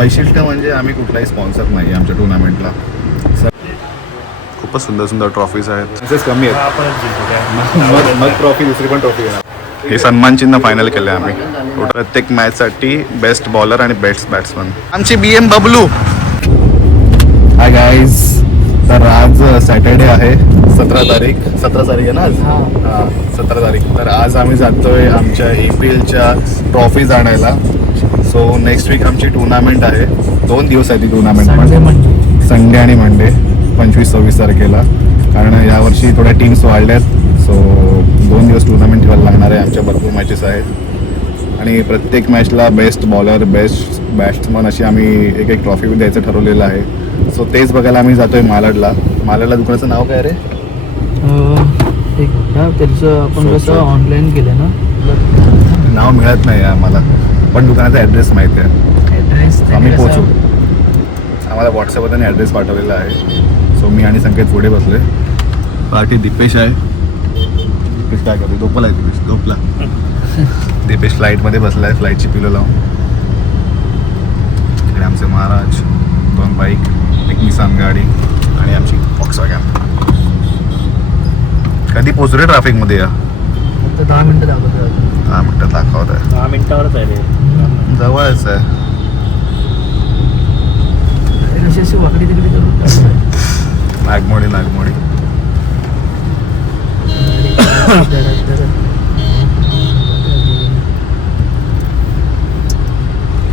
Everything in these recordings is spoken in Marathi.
वैशिष्ट्य म्हणजे आम्ही कुठलाही स्पॉन्सर नाही आमच्या टुर्नामेंटला. खूपच सुंदर सुंदर ट्रॉफीज आहेत. तसेच कमी आहेत मग ट्रॉफी दुसरी पण ट्रॉफी आहे. हे सन्मान चिन्ह फायनल केलं आहे आम्ही. प्रत्येक मॅचसाठी बेस्ट बॉलर आणि बेस्ट बॅट्समन आमची BM बबलू. हाय गाईज, तर आज सॅटर्डे आहे 17 तारीख आहे ना आज. हां 17 तारीख. तर आज आम्ही जातोय आमच्या APLच्या ट्रॉफीज आणायला. सो नेक्स्ट वीक आमची टुर्नामेंट आहे. 2 दिवस आहे ती टुर्नामेंट पण, संडे आणि मंडे 25-26 तारखेला. कारण यावर्षी थोड्या टीम्स वाढल्यात. सो 2 दिवस टुर्नामेंट ठेवायला लागणार आहे. आमच्या भरपूर मॅचेस आहेत आणि प्रत्येक मॅचला बेस्ट बॉलर बेस्ट बॅट्समन अशी आम्ही एक ट्रॉफी द्यायचं ठरवलेलं आहे. सो तेच बघायला आम्ही जातोय मालाडला. दुकानाचं नाव काय रे? त्याचं आपण कसं ऑनलाईन केलं ना, नाव मिळत नाही आम्हाला, पण दुकानाचा ॲड्रेस माहिती आहे. ॲड्रेस आम्ही पोहोचू. आम्हाला व्हॉट्सअपवर त्यांनी ॲड्रेस पाठवलेला आहे. सो मी आणि संकेत पुढे बसले. पार्टी दीपेश आहे. दीपेश काय करतो? झोपला. दीपेश फ्लाईटमध्ये बसला आहे, फ्लाईटची पिलो लावून. इकडे आमचे महाराज, 2 बाईक, एक निसान गाडी आणि आमची फॉक्सवॅगन. कधी पोहोचू रे ट्रॅफिकमध्ये? या 10 मिनिटं दाखवतो. 10 मिनिटं दाखवत आहे. 10 मिनिटावरच आहे रे, जवळच आहे. अशी वाकडी तिकडी करून नागमोडी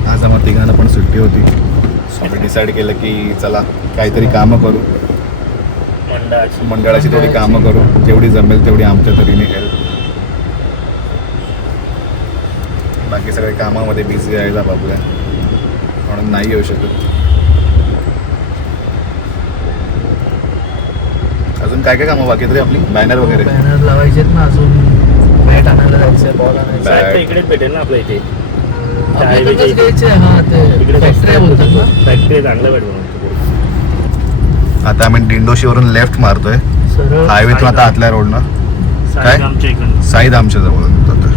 आज आम्हाला तिघांना पण सुट्टी होती. सो आम्ही डिसाईड केलं की चला काहीतरी कामं करू, मंडळाची थोडी कामं करू, जेवढी जमेल तेवढी आमच्या तरीने हेल्प. बाकी सगळे कामामध्ये बिझी आहे आपल्या, म्हणून नाही येऊ शकत. अजून काय काय कामं बाकी तरी आपली? बॅनर वगैरे लावायचे ना, अजून बॅट आणायला जायचं, बॉल आणायचं. इकडेच भेटेल ना आपल्या इथे. आता आम्ही दिंडोशीवरून लेफ्ट मारतोय हायवेतून, आता आतल्या रोडनं. काय साईद आमच्या जवळून जातोय.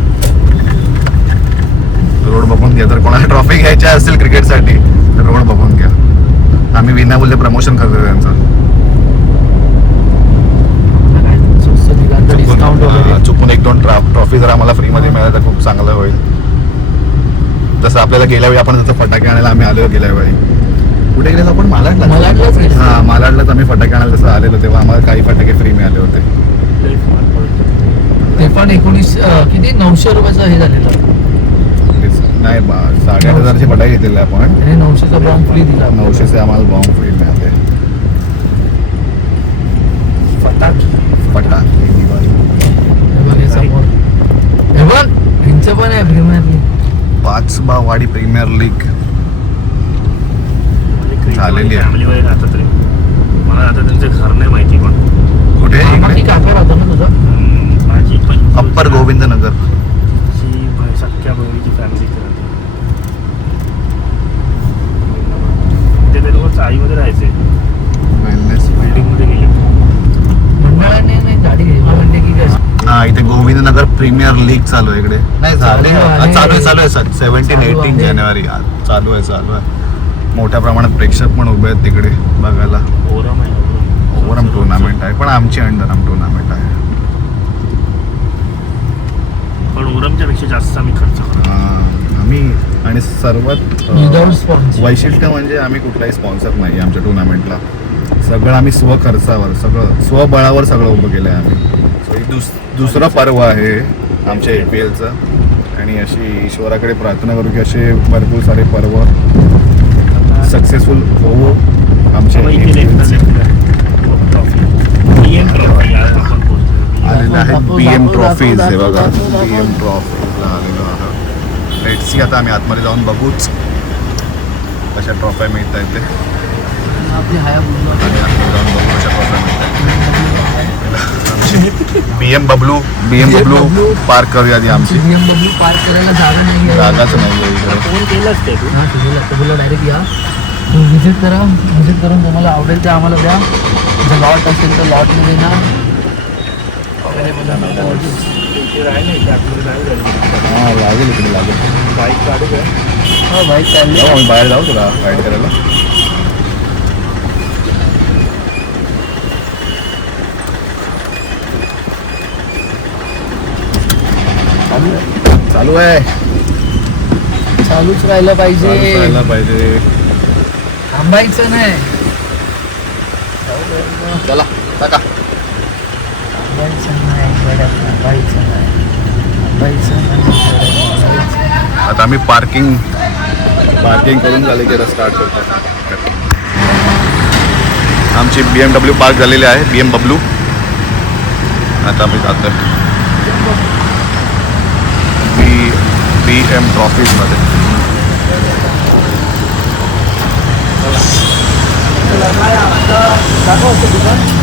रोड बघून घ्या. जर कोणाला ट्रॉफी घ्यायच्या असेल क्रिकेटसाठी तर रोड बघून घ्या. आम्ही विनामूल्य प्रमोशन करतोय त्यांचं. चुकून 1-2 ट्रॉफी जर आम्हाला फ्रीमध्ये मिळाल्या तर खूप चांगलं होईल. जसं आपल्याला गेल्या वेळी आपण जसं फटाके आणायला आम्ही आलेलो गेल्या वेळी. कुठे गेलो आपण? मालाडलाच. हां मालाडलाच आम्ही फटाके आणायला जसं आलेलो तेव्हा आम्हाला काही फटाके फ्री मिळाले होते. ते पण 900 रुपयाचं हे झालेलं. नाही 8,500चे फटाके घेतलेले आपण. 900चा बॉम्ब फ्री दिला. 900चे आम्हाला बॉम्ब फ्री मिळाले. फटाके पण आहे प्रीमियर लीग. 5 प्रीमियर लीग झालेली आहे. मला आता त्यांचं घर नाही माहिती, पण कुठे? काका राहतो ना तुझा? माझी अप्पर गोविंदनगर. सख्या बहिणीची फॅमिली राहते ते. ते लोक चाळीमध्ये राहायचे, बिल्डिंगमध्ये गेले. मंडळाने नाही गाडी घ्यायची की काय? हा इथे गोविंदनगर प्रीमियर लीग चालू आहे इकडे. नाही चालू आहे 17-18 जानेवारी चालू आहे. मोठ्या प्रमाणात प्रेक्षक पण उभे आहेत तिकडे बघायला. ओव्हरम टुर्नामेंट आहे, पण आमची अंडरआर्म टुर्नामेंट आहे. पण ओव्हरमच्या पेक्षा जास्त आम्ही खर्च करतो. आम्ही आणि सर्वात वैशिष्ट्य म्हणजे आम्ही कुठलाही स्पॉन्सर नाही आमच्या टुर्नामेंटला. सगळं आम्ही स्वखर्चावर, सगळं स्वबळावर सगळं उभं केलं आहे आम्ही. सो ही दुसरं पर्व आहे आमच्या APLचं आणि अशी ईश्वराकडे प्रार्थना करू की असे भरपूर सारे पर्व सक्सेसफुल होवो आमच्या. आलेलं आहे BM ट्रॉफीज. हे बघा BM ट्रॉफीजला आलेलो आहोत. लेट्स सी, आता आम्ही आतमध्ये जाऊन बघूच कशा ट्रॉफ्या मिळत आहेत ते. आपली हाया जाऊन बघू कशा ट्रॉफ्या मिळत आहेत. BM बबलू पार्क करूया आधी. आमची BMW पार्क करायला जागा नाही, जागाच नाही आहे इकडे. फोन केलाच ते तुला डायरेक्ट या, व्हिजिट करून तुम्हाला आवडेल ते आम्हाला द्या. जर लॉट असेल तर लॉटमध्ये ना लागेल इकडे लागेल. बाईक काढू हो बाईक चालली. जाऊ आम्ही बाहेर जाऊ तुला राईड करायला. चालू आहे. चालूच राहिलं पाहिजे. करायला पाहिजे. थांबायचं नाही. चला टाका. थांबायचं नाही गड्या, थांबायचं नाही. थांबायचं नाही. आता आम्ही पार्किंग करून झाले की स्टार्ट करतो. आमची BMW पार्क झालेली आहे. BMW. आता आम्ही जातो BM ट्रॉफीजमध्ये.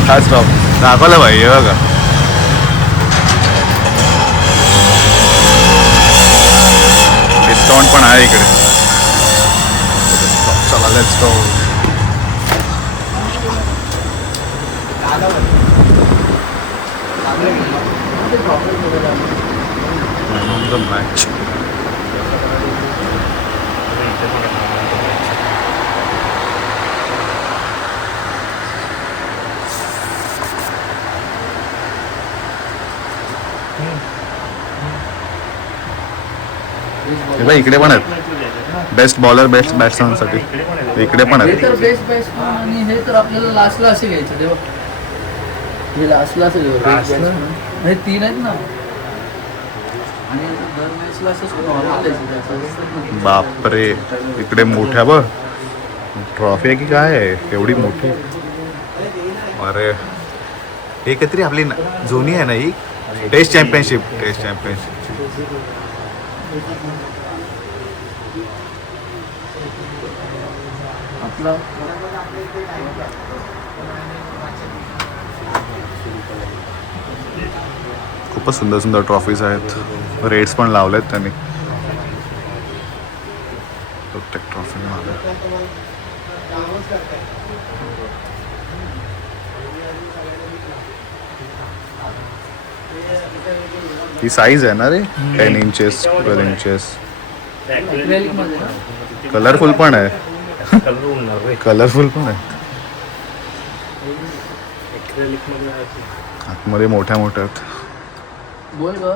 हाच राव दाखवलं भाई. हे बघा डिस्काउंट पण आहे इकडे. चला लेट्स गो. मॅच इकडे पण आहेत. बेस्ट बॉलर बेस्ट बॅट्समॅनसाठी इकडे पण हे आहेत. तर बेस्ट आणि हे तर आपल्याला लास्टला असे घ्यायचं तेव्हा. हे लास्टला असं हे 3 आहेत ना. आणि दर मॅचला असं नॉर्मल आहे. बापरे इकडे मोठ्या बघ ट्रॉफी आहे की काय आहे एवढी मोठी. अरे हे काहीतरी आपली जुनी आहे ना ही. Taste championship. आपला खूपच सुंदर सुंदर ट्रॉफीज आहेत. रेट्स पण लावलेत त्यांनी. प्रत्येक ट्रॉफी ही साईज आहे ना रे. 10 इंचेस 12 इंचेस. acrylic मध्ये ना. कलरफुल पण आहे. कलर होणार रे. कलरफुल पण आहे. Acrylic मध्ये आहे. आतमध्ये मोठ्या मोठ्या आहेत. बोल ग.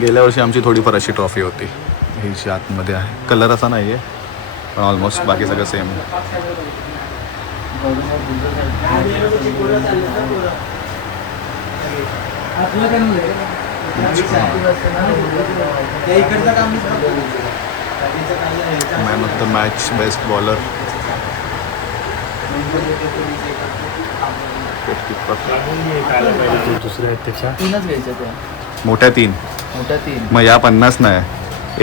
गेल्या वर्षी आमची थोडीफार अशी ट्रॉफी होती. ही जी आतमध्ये आहे कलर असा नाही आहे पण ऑलमोस्ट बाकी सगळं same. Man of the match best bowler दुसऱ्या आहेत त्याच्या 3च घ्यायच्या त्या. मोठ्या 3. मोठ्या 3. मग या 50 नाही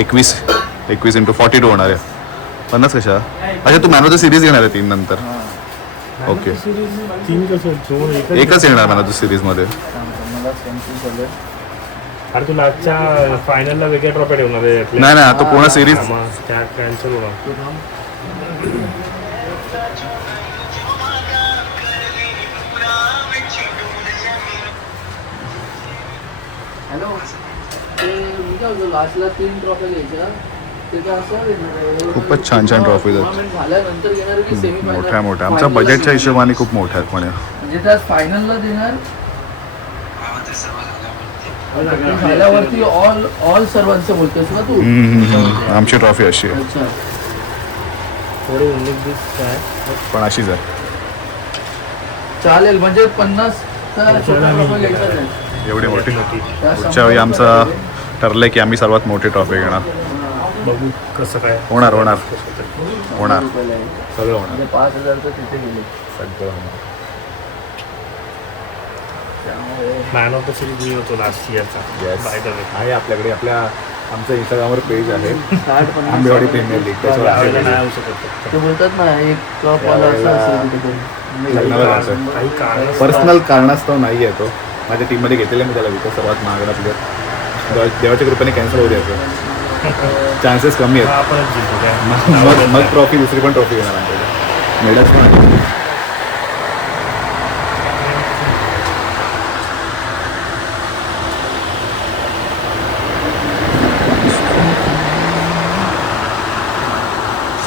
21 × 42 होणार आहे. 50 कशा. अच्छा तू मॅन ऑफ द सिरीज घेणार आहे 3 नंतर. ओके 3 कसं एकच येणार मॅन ऑफ द सिरीजमध्ये. मला कन्फ्यूज झालं. अरे तू लास्टच्या फायनलला वेगळ्या ट्रॉफी ठेवणार आहे. नाही नाही आता पूर्ण सिरीज. त्या कॅन्सल होणार. हॅलो ते मी काय बोलतो लास्टला 3 ट्रॉफी घ्यायच्या. ते काय असं खूपच छान छान ट्रॉफीज आहेत. टुर्नामेंट झाल्यानंतर घेणार की सेमीफायनल. मोठ्या मोठ्या आमच्या बजेटच्या हिशोबाने खूप मोठ्या आहेत म्हणे. म्हणजे त्या फायनलला देणार. झाल्यावरती ऑल सर्वांचं बोलतोस ना तू. आमची ट्रॉफी अशी आहे. अच्छा थोडे 19-20 काय पण अशीच आहे. चालेल म्हणजे 50 चा छोटा ट्रॉफी घ्यायचा आहे. एवढी मोठी. त्या पुढच्या वेळी आमचं ठरलंय की आम्ही सर्वात मोठी ट्रॉफी घेणार. बघू कसं काय होणार होणार होणार रुपयाला आहे. सगळं होणार. म्हणजे 5,000 तर तिथे गेले. सगळं होणार. त्यामुळे मॅन ऑफ द सिरीज मी होतो लास्ट इयरचा. बाय द वे आहे आपल्याकडे आमचं इंस्टाग्रामवर पेज आहे. 60-50 आंबेवाडी प्रीमियर लीग त्याच्यावर आहे. नाही होऊ शकत. ते बोलतात ना एक टॉप वाला असं असेल तिथे लग्नाला जायचं. काही कारण पर्सनल कारणास्तव नाही आहे तो. माझ्या टीममध्ये घेतलेला मी त्याला विकत सर्वात महागडा प्लेअर. देवाच्या कृपेने कॅन्सल होऊ द्यायचं. चान्सेस कमी आहेत. आपणच जिंकू काय. मग ट्रॉफी दुसरी पण ट्रॉफी घेणार आमच्याकडे. मेडल्स पण आहे.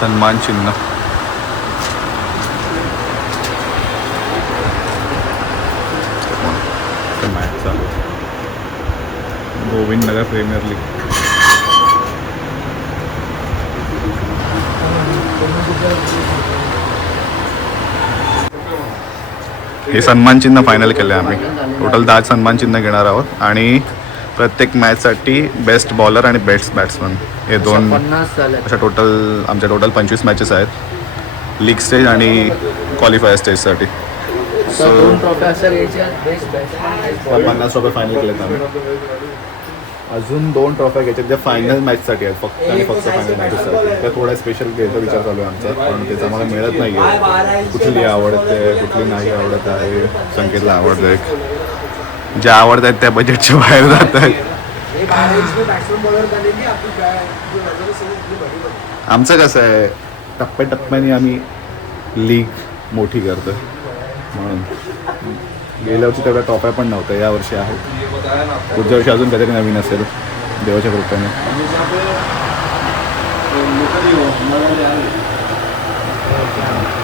सन्मान चिन्ह. मॅच चालू. Govindnagar premier league. हे सन्मान चिन्ह फायनल केले आम्ही. टोटल 10 सन्मान चिन्ह घेणार आहोत आणि प्रत्येक मॅचसाठी बेस्ट बॉलर आणि बेस्ट बॅट्समन हे दोन 50 झाले. अशा टोटल आमच्या टोटल 25 मॅचेस आहेत लीग स्टेज आणि क्वालिफायर स्टेजसाठी. तर 2 ट्रॉफ्या अशा घ्यायच्या. बेस्ट बॅट्समन 50 ट्रॉफ्या फायनल केलेत आम्ही. अजून 2 ट्रॉफ्या घ्यायच्या ज्या फायनल मॅचसाठी आहेत फक्त आणि फक्त फायनल मॅचेससाठी. त्या थोड्या स्पेशल घ्यायचा विचार चालू आहे आमचा, पण त्याचा मला मिळत नाही आहे. कुठली आवडते कुठली नाही आवडत आहे. संकेतला आवडते. ज्या आवडत आहेत त्या बजेटच्या बाहेर जात आहेत. आमचं कसं आहे टप्प्याटप्प्याने आम्ही लीग मोठी करतो म्हणून. गेल्या वर्षी तेवढ्या ट्रॉफ्या पण नव्हत्या, यावर्षी आहेत. पुढच्या वर्षी अजून काहीतरी नवीन असेल देवाच्या कृपेने.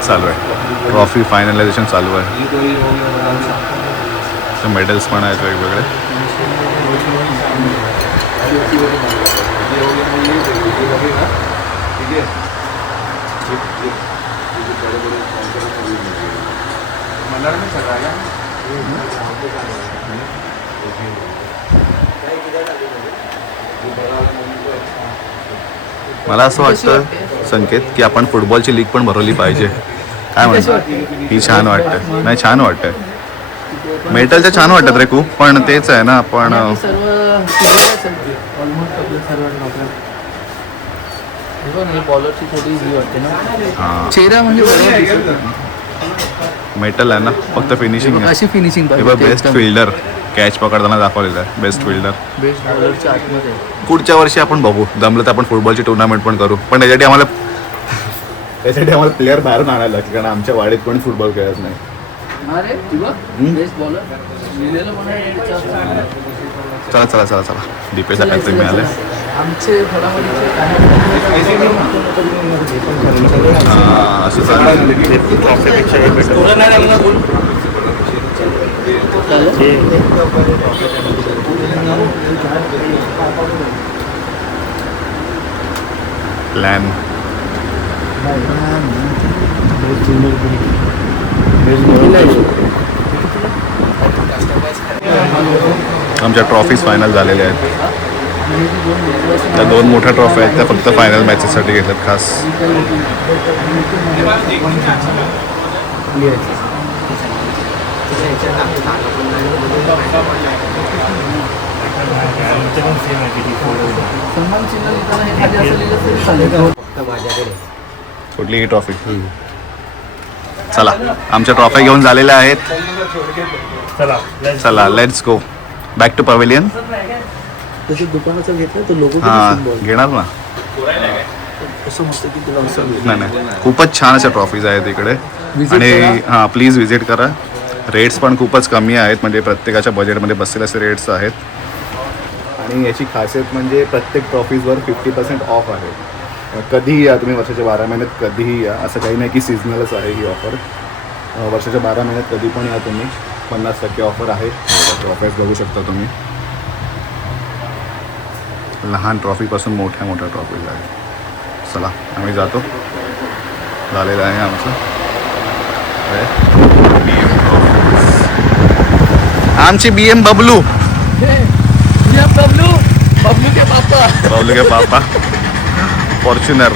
चालू आहे ट्रॉफी फायनलायझेशन चालू आहे. मेडल्स पण आहेत वेगवेगळे. मला असं वाटतं संकेत की आपण फुटबॉलची लीग पण भरवली पाहिजे. काय म्हणतात? ही छान वाटतं. नाही छान वाटतं. मेटलच्या छान वाटतात रे खूप, पण तेच आहे ना आपण सर्व ऑलमोस्ट आपल्या सर्व ट्रॉफ्या. बॉलरची थोडी ही वाटते ना चेहरा म्हणजे बरोबर दिसत नाही. मेटल आहे ना फक्त फिनिशिंग अशी फिनिशिंग आहे. बेस्ट फिल्डर कॅच पकडताना दाखवलेलं आहे. Best fielder. बेस्ट बॉलरच्या आतमध्ये. पुढच्या वर्षी आपण बघू जमलं तर आपण फुटबॉलची टुर्नामेंट पण करू, पण त्यासाठी आम्हाला प्लेअर बाहेरून आणायला लागेल कारण आमच्या वाडीत कोणी फुटबॉल खेळत नाही. अरे बेस्ट बॉलर लिहिलेलं म्हणा. चला चला चला चला दीपेशला काहीतरी मिळालं. आमचे फळावळीचे असं चालेल. प्लॅन आमच्या ट्रॉफीज फायनल झालेल्या आहेत. त्या 2 मोठ्या ट्रॉफी आहेत त्या फक्त फायनल मॅचेससाठी घेतल्यात खास. सन्मान चिन्ह लिहिताना हे खाली असं लिहिलं तरी चालेल. कुठली ही ट्रॉफी. चला आमच्या ट्रॉफी घेऊन झालेल्या आहेत. चला let's go back to pavilion. तसं दुकानाचं घेतलं तर लोगो हां घेणार ना. असं मस्त की तुला नाही खूपच छान अशा ट्रॉफीज आहेत इकडे आणि हां प्लीज व्हिजिट करा. रेट्स पण खूपच कमी आहेत म्हणजे प्रत्येकाच्या बजेटमध्ये बसलेले असे रेट्स आहेत. आणि याची खासियत म्हणजे प्रत्येक ट्रॉफीजवर 50% ऑफ आहे. कधीही या तुम्ही वर्षाच्या 12 महिन्यात कधीही या. असं काही नाही की सीझनलच आहे ही ऑफर. वर्षाच्या 12 महिन्यात कधी पण या तुम्ही. 50% ऑफर आहे. ट्रॉफीज बघू शकता तुम्ही. लहान ट्रॉफीपासून मोठ्या मोठ्या ट्रॉफीज आहेत. चला आम्ही जातो. झालेलं आहे आमचं. आमची BM बबलू. बबलू के पापा फॉर्च्युनर.